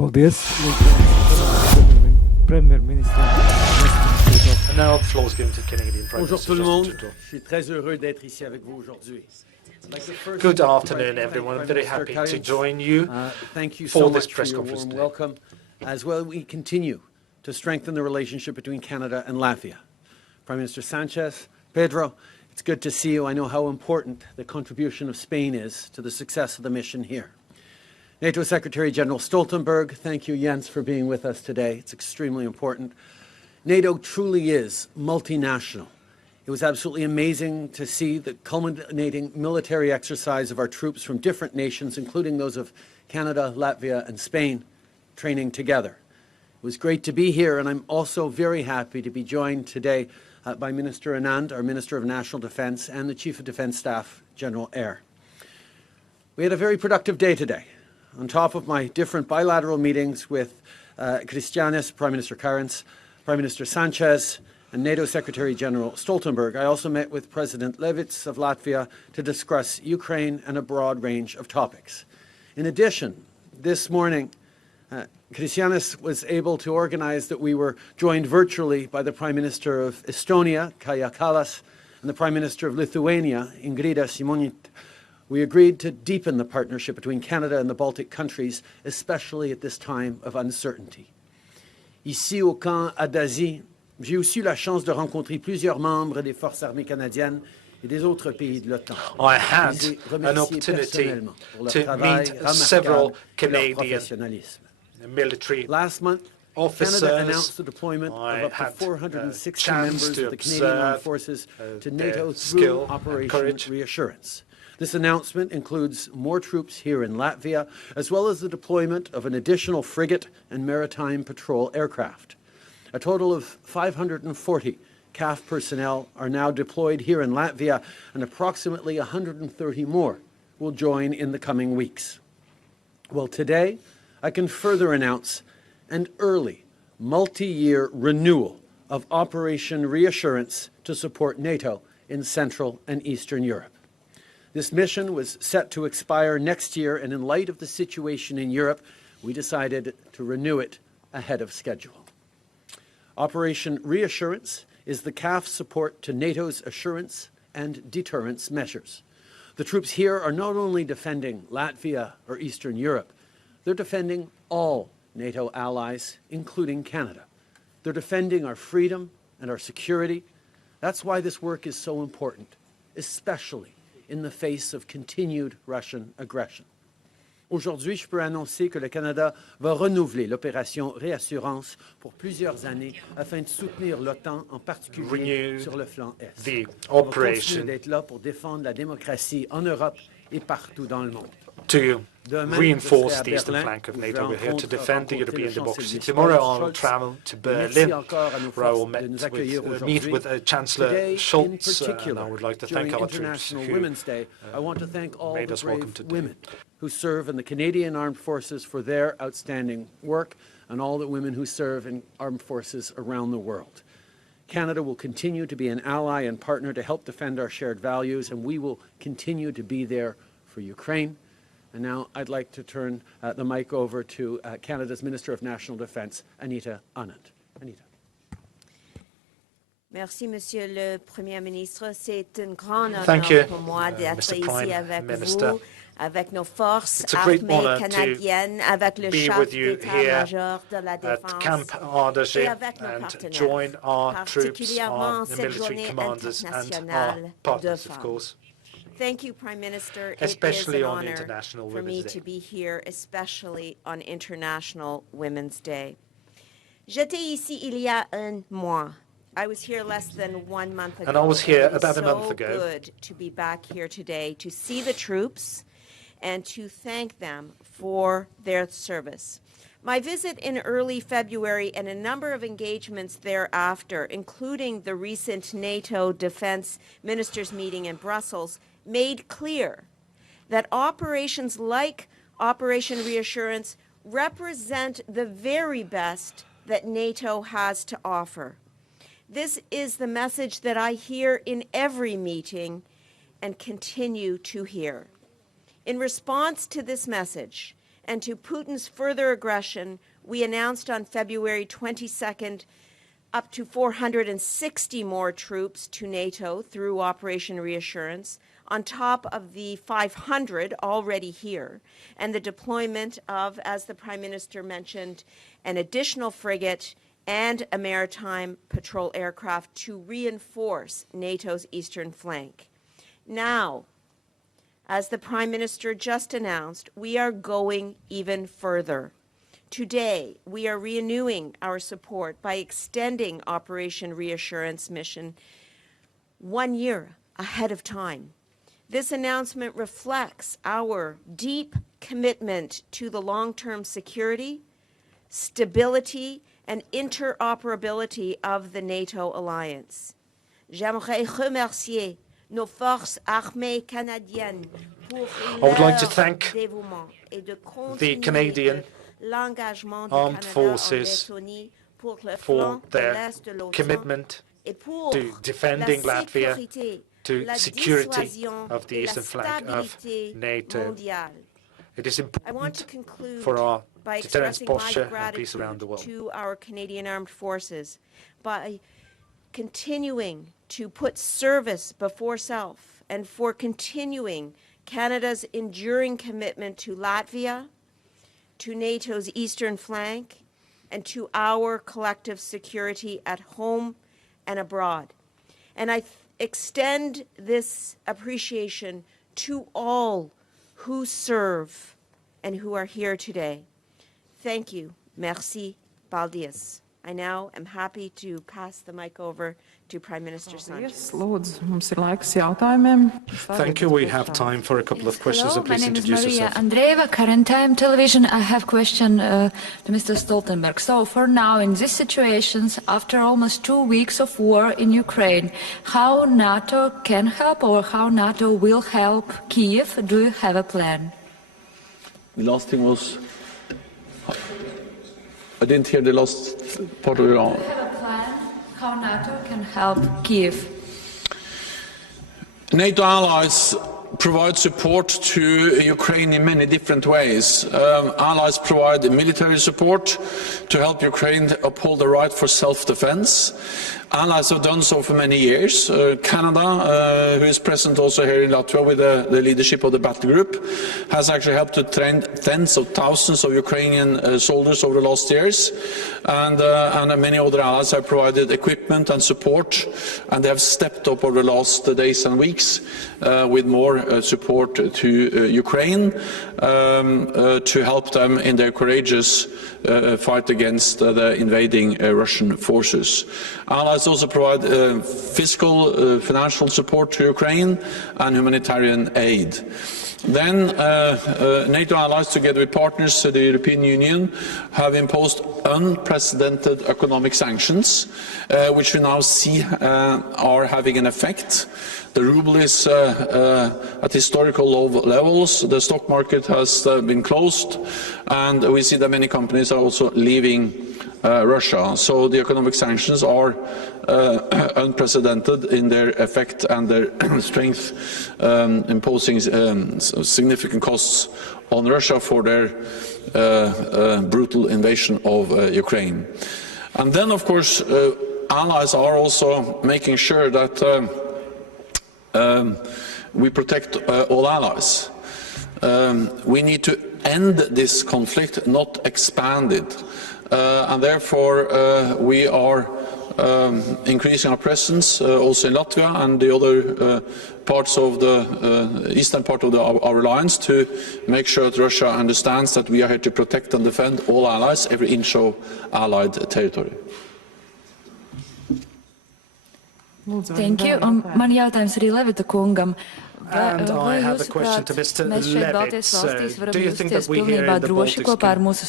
Paldies, Prime Minister. And now the floor is given to Canadian Prime Bonjour Minister tout le Justin monde, Trudeau. je suis très heureux d'être ici avec vous aujourd'hui. Good afternoon, everyone. I'm very happy to join you Thank you for so this much for press your conference warm today. welcome. As well, we continue to strengthen the relationship between Canada and Latvia. Prime Minister Sanchez, Pedro, it's good to see you. I know how important the contribution of Spain is to the success of the mission here. NATO Secretary General Stoltenberg, thank you, Jens, for being with us today. It's extremely important. NATO truly is multinational. It was absolutely amazing to see the culminating military exercise of our troops from different nations, including those of Canada, Latvia, and Spain, training together. It was great to be here, and I'm also very happy to be joined today by Minister Anand, our Minister of National Defence, and the Chief of Defence Staff, General Eyre. We had a very productive day today. On top of my different bilateral meetings with Krišjānis, Prime Minister Kariņš, Prime Minister Sanchez, and NATO Secretary General Stoltenberg, I also met with President Levits of Latvia to discuss Ukraine and a broad range of topics. In addition, this morning, Krišjānis was able to organize that we were joined virtually by the Prime Minister of Estonia, Kaja Kallas, and the Prime Minister of Lithuania, Ingrida Šimonytė. We agreed to deepen the partnership between Canada and the Baltic countries, especially at this time of uncertainty. Ici au camp Adazi, j'ai aussi eu la chance de rencontrer plusieurs membres des forces armées canadiennes et des autres pays de l'OTAN. I had an opportunity to meet several Canadian military Last month, officers. Canada announced the deployment I of up to had 460 chance members to of the Canadian Armed observe, Forces to their NATO skill through and Operation courage. REASSURANCE. This announcement includes more troops here in Latvia, as well as the deployment of an additional frigate and maritime patrol aircraft. A total of 540 CAF personnel are now deployed here in Latvia, and approximately 130 more will join in the coming weeks. Well, today, I can further announce an early, multi-year renewal of Operation REASSURANCE to support NATO in Central and Eastern Europe. This mission was set to expire next year, and in light of the situation in Europe, we decided to renew it ahead of schedule. Operation REASSURANCE is the CAF support to NATO's assurance and deterrence measures. The troops here are not only defending Latvia or Eastern Europe, they're defending all NATO allies, including Canada. They're defending our freedom and our security. That's why this work is so important, especially in the face of continued Russian aggression. Aujourd'hui, je peux annoncer que le Canada va renouveler l'opération REASSURANCE pour plusieurs années afin de soutenir l'OTAN, en particulier sur le flanc Est. On va continuer d'être là pour défendre la démocratie en Europe et partout dans le monde. To reinforce the eastern flank of NATO. We're here to defend the European democracy. Tomorrow I'll travel to Berlin, where I will meet with Chancellor Scholz, and I would like to thank our troops who Women's Day, I want to thank all made the us welcome brave today. women who serve in the Canadian Armed Forces for their outstanding work, and all the women who serve in armed forces around the world. Canada will continue to be an ally and partner to help defend our shared values, and we will continue to be there for Ukraine. And now I'd like to turn the mic over to Canada's Minister of National Defence, Anita Anand. Anita. Merci, Monsieur le Premier ministre. C'est un grand Thank you, honneur pour moi d'être Mr. ici Prime avec Minister. vous, avec nos forces It's a great armées honor to canadiennes, avec le be chef with you d'état-major de la at défense Camp et Ardashir avec nos and partenaires, join our troops, particulièrement our cette military journée commanders and our internationale de partners, of femmes. course. Thank you, Prime Minister. Especially it is an on honor International for me Women's to Day. be here, especially on International Women's Day. J'étais ici il y a un mois. I was here less than 1 month ago. And I was here it is about a month ago. so good to be back here today to see the troops and to thank them for their service. My visit in early February and a number of engagements thereafter, including the recent NATO Defense Ministers meeting in Brussels, made clear that operations like Operation REASSURANCE represent the very best that NATO has to offer. This is the message that I hear in every meeting and continue to hear. In response to this message, And to Putin's further aggression, we announced on February 22nd up to 460 more troops to NATO through Operation Reassurance, on top of the 500 already here, and the deployment of, as the Prime Minister mentioned, an additional frigate and a maritime patrol aircraft to reinforce NATO's eastern flank. Now, as the Prime Minister just announced, we are going even further. Today, we are renewing our support by extending Operation Reassurance mission 1 year ahead of time. This announcement reflects our deep commitment to the long-term security, stability, and interoperability of the NATO alliance. J'aimerais remercier nos forces armées canadiennes pour like to leur thank dévouement et de the continuer Canadian l'engagement du Armed Canada en Forces Lettonie pour le for flanc de their l'Est de l'OTAN commitment et pour to defending la Latvia, sécurité, to la security dissuasion of the et la eastern flank of stabilité NATO. mondiale. It is I want to important conclude for our by deterrence expressing my posture and peace around the gratitude world. to our Canadian Armed Forces by continuing to put service before self and for continuing Canada's enduring commitment to Latvia, to NATO's eastern flank, and to our collective security at home and abroad. And I extend this appreciation to all who serve and who are here today. Thank you. Merci. Paldies. I now am happy to pass the mic over to Prime Minister Sanchez. Lūdzu, mums ir laiks jautājumiem. Thank you. We have time for a couple of questions. Hello, So my please name is introduce Maria yourself. Andreeva, Current Time Television. I have a question to Mr. Stoltenberg. So for now, in these situations, after almost 2 weeks of war in Ukraine, how NATO can help or how NATO will help Kiev? Do you have a plan? The last thing was, I didn't hear the last part of your Do you have a plan how NATO can help Kiev? NATO allies provide support to Ukraine in many different ways. Allies provide military support to help Ukraine uphold the right for self-defense. Allies have done so for many years. Canada, who is present also here in Latvia with the leadership of the battle group, has actually helped to train tens of thousands of Ukrainian soldiers over the last years. And many other allies have provided equipment and support, and they have stepped up over the last days and weeks with more support to Ukraine to help them in their courageous fight against the invading Russian forces. Allies also provide fiscal, financial support to Ukraine and humanitarian aid. Then NATO allies, together with partners of the European Union, have imposed unprecedented economic sanctions, which we now see are having an effect. The ruble is at historical low levels, the stock market has been closed, and we see that many companies are also leaving Russia. So the economic sanctions are unprecedented in their effect and their strength, imposing significant costs on Russia for their brutal invasion of Ukraine. And then, of course, allies are also making sure that we protect all allies. We need to end this conflict, not expand it. And therefore, we are increasing our presence also in Latvia and the other parts of the eastern part of our alliance to make sure that Russia understands that we are here to protect and defend all allies, every inch of allied territory. Thank you. Man jautājums arī Levita kungam. And I have a question to Mr. Levits. Do you think that we here in the Baltics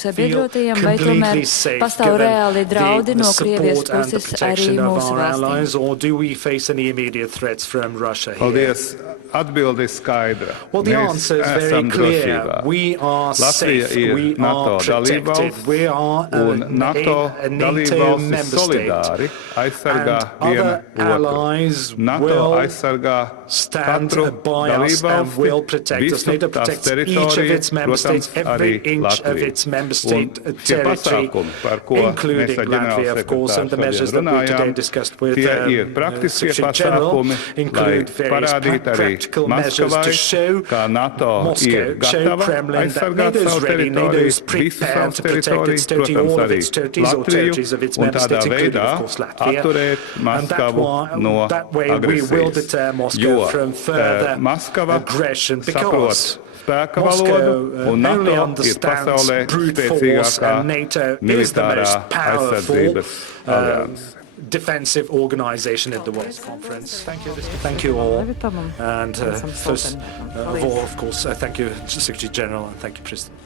can feel completely safe given the support and the protection of our allies, or do we face any immediate threats from Russia here? Well, the answer is very clear. We are safe, we are protected, we are a NATO member state, and other allies will stand by by us and will protect us. NATO protects each of its member states, every inch of its member state territory, including Latvia, of course, and the measures that we today discussed with the Secretary General include various practical measures to show Moscow, show Kremlin that NATO is ready, NATO is prepared to protect its territory, all of its territories or territories of its member states, including, of course, Latvia. And that way we will deter Moscow from further aggression, because Moscow only understands brute force, and NATO is the most powerful defensive organization in the World Conference. Thank you all. And first of all, of course, thank you, Secretary General, and thank you, President.